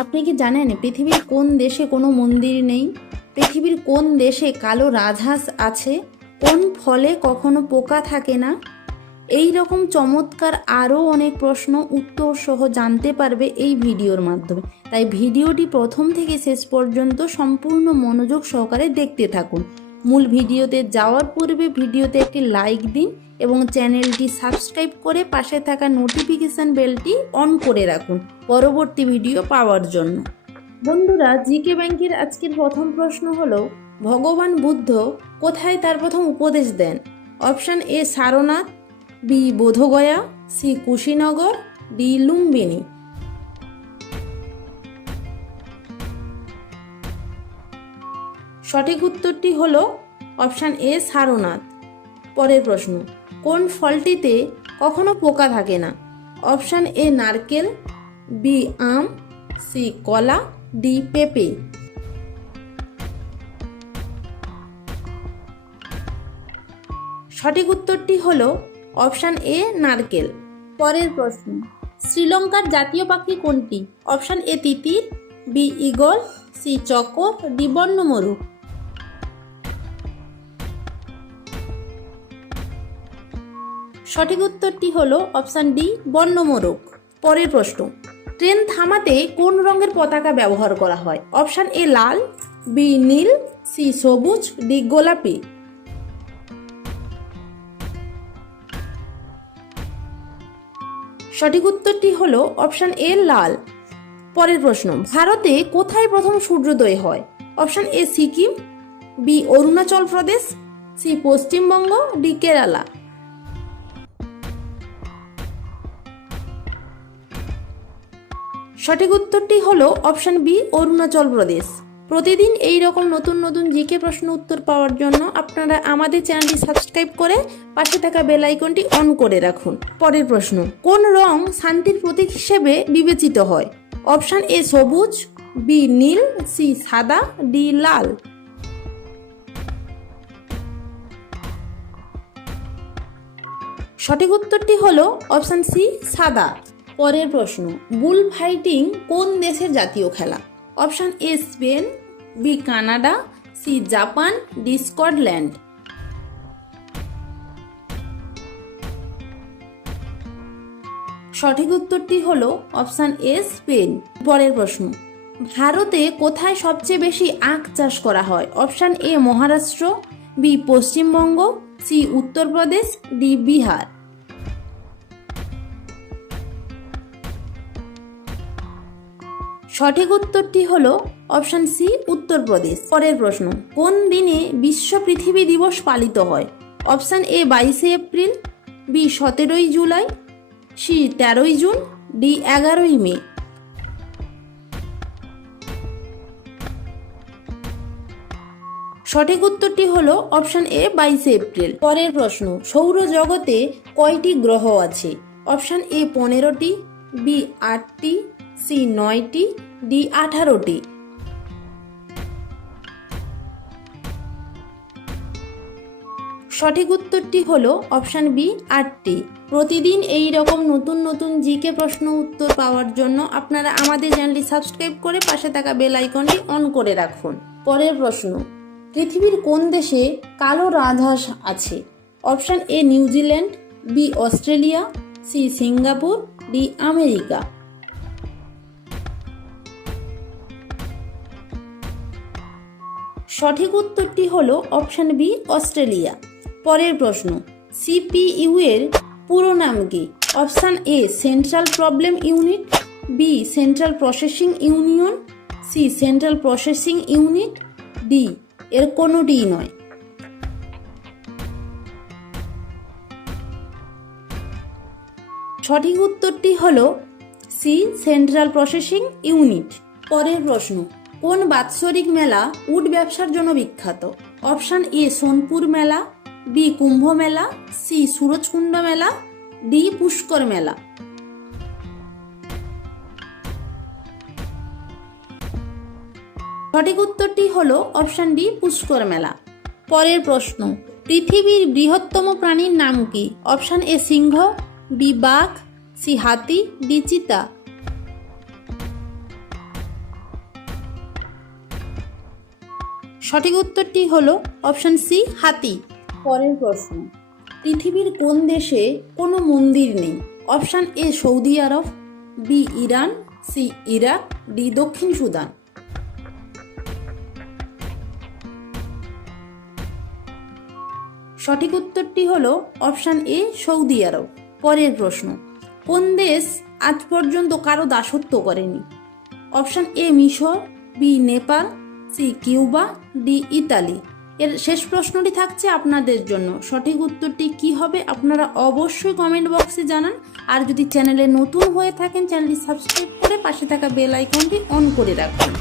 আপনি কি জানেন পৃথিবীর কোন দেশে কোনো মন্দির নেই? পৃথিবীর কোন দেশে কালো রাজহাঁস আছে? কোন ফলে কখনো পোকা থাকে না? এই রকম চমৎকার আরও অনেক প্রশ্ন, উত্তর সহ জানতে পারবে এই ভিডিওর মাধ্যমে। তাই ভিডিওটি প্রথম থেকে শেষ পর্যন্ত সম্পূর্ণ মনোযোগ সহকারে দেখতে থাকুন। মূল ভিডিওতে যাওয়ার পূর্বে ভিডিওতে একটি লাইক দিন এবং চ্যানেলটি সাবস্ক্রাইব করে পাশে থাকা নোটিফিকেশান বেলটি অন করে রাখুন পরবর্তী ভিডিও পাওয়ার জন্য। বন্ধুরা জিকে ব্যাংকের আজকের প্রথম প্রশ্ন হলো, ভগবান বুদ্ধ কোথায় তার প্রথম উপদেশ দেন? Option A Sarnath B Bodhgaya C Kushinagar D Lumbini. সঠিক উত্তরটি হল অপশান এ, সারনাথ। পরের প্রশ্ন, কোন ফলটিতে কখনো পোকা থাকে না? অপশান এ, নারকেল, বি, আম, সি, কলা, ডি, পেঁপে। সঠিক উত্তরটি হল অপশান এ, নারকেল। পরের প্রশ্ন, শ্রীলঙ্কার জাতীয় পাখি কোনটি? অপশান এ, তিতির, বি ইগল সি, চকর, ডি বন্যমরু সঠিক উত্তরটি হল অপশান ডি বন্যমোরক পরের প্রশ্ন, ট্রেন থামাতে কোন রঙের পতাকা ব্যবহার করা হয়? অপশান এ লাল, বি নীল, সি সবুজ, ডি গোলাপি। সঠিক উত্তরটি হল অপশান এ লাল। পরের প্রশ্ন, ভারতে কোথায় প্রথম সূর্যোদয় হয়? Option A Sikkim, B Arunachal Pradesh, C Paschimbanga, D Kerala. সঠিক উত্তরটি হলো অপশন বি, অরুণাচল প্রদেশ। প্রতিদিন এই রকম নতুন নতুন জিকে প্রশ্ন উত্তর পাওয়ার জন্য আপনারা আমাদের চ্যানেলটি সাবস্ক্রাইব করে পাশে থাকা বেল আইকনটি অন করে রাখুন। পরের প্রশ্ন, কোন রং শান্তির প্রতীক হিসেবে বিবেচিত হয়? অপশন এ সবুজ, বি নীল, সি সাদা, ডি লাল। সঠিক উত্তরটি হলো অপশন সি, সাদা। পরের প্রশ্ন, বুল ফাইটিং কোন দেশের জাতীয় খেলা? Option A, Spain, B, Canada, C, Japan, D, Scotland. সঠিক উত্তরটি হল অপশান এ, স্পেন। পরের প্রশ্ন, ভারতে কোথায় সবচেয়ে বেশি আখ চাষ করা হয়? Option A, Maharashtra, B, Paschimbanga, C, Uttar Pradesh, D, Bihar. সঠিক উত্তরটি হল অপশান সি, উত্তরপ্রদেশ। পরের প্রশ্ন, কোন দিনে বিশ্ব পৃথিবী দিবস পালিত হয়? অপশান এ, বাইশে এপ্রিল, বি, সতেরোই জুলাই, সি, তেরোই জুন, ডি, এগারোই মে। সঠিক উত্তরটি হলো অপশান এ, বাইশে এপ্রিল। পরের প্রশ্ন, সৌরজগতে কয়টি গ্রহ আছে? অপশান এ, পনেরোটি, বি, আটটি, সি, নয়টি ডি আঠারোটি সঠিক উত্তরটি হল অপশান বি আটটি প্রতিদিন এই রকম নতুন নতুন জিকে প্রশ্ন উত্তর পাওয়ার জন্য আপনারা আমাদের চ্যানেলটি সাবস্ক্রাইব করে পাশে থাকা বেল আইকনটি অন করে রাখুন। পরের প্রশ্ন, পৃথিবীর কোন দেশে কালো রাজহাঁস আছে? Option A New Zealand, B Australia, C Singapore, D America. সঠিক উত্তরটি হলো অপশান বি, অস্ট্রেলিয়া। পরের প্রশ্ন, সিপিইউ এর পুরো নাম কি? Option A, central problem unit, B, central processing union, C, central processing unit, D, এর কোনোটিই নয়। সঠিক উত্তরটি হলো সি, সেন্ট্রাল প্রসেসিং ইউনিট। পরের প্রশ্ন কোন বাৎসরিক মেলা উট ব্যবসার জন্য বিখ্যাত? অপশান এ, সোনপুর মেলা, বি, কুম্ভ মেলা, সি, সুরজকুণ্ড মেলা, ডি, পুষ্কর মেলা। সঠিক উত্তরটি হল অপশান ডি, পুষ্কর মেলা। পরের প্রশ্ন, পৃথিবীর বৃহত্তম প্রাণীর নাম কি? অপশান এ, সিংহ, বি, বাঘ, সি, হাতি, ডি, চিতা। সঠিক উত্তরটি হলো অপশান সি, হাতি। পরের প্রশ্ন, পৃথিবীর কোন দেশে কোনো মন্দির নেই? Option A, Saudi Arab, B, Iran, C, Iraq, D, দক্ষিণ সুদান। সঠিক উত্তরটি হল অপশান এ, সৌদি আরব। পরের প্রশ্ন, কোন দেশ আজ পর্যন্ত কারও দাসত্ব করেনি? অপশান এ, মিশর, B, Nepal C Cuba, D, Italy. এর শেষ প্রশ্নটি থাকছে আপনাদের জন্য। সঠিক উত্তরটি কি হবে আপনারা অবশ্যই কমেন্ট বক্সে জানান। আর যদি চ্যানেলে নতুন হয়ে থাকেন চ্যানেলটি সাবস্ক্রাইব করে পাশে থাকা বেল আইকনটি অন করে রাখবেন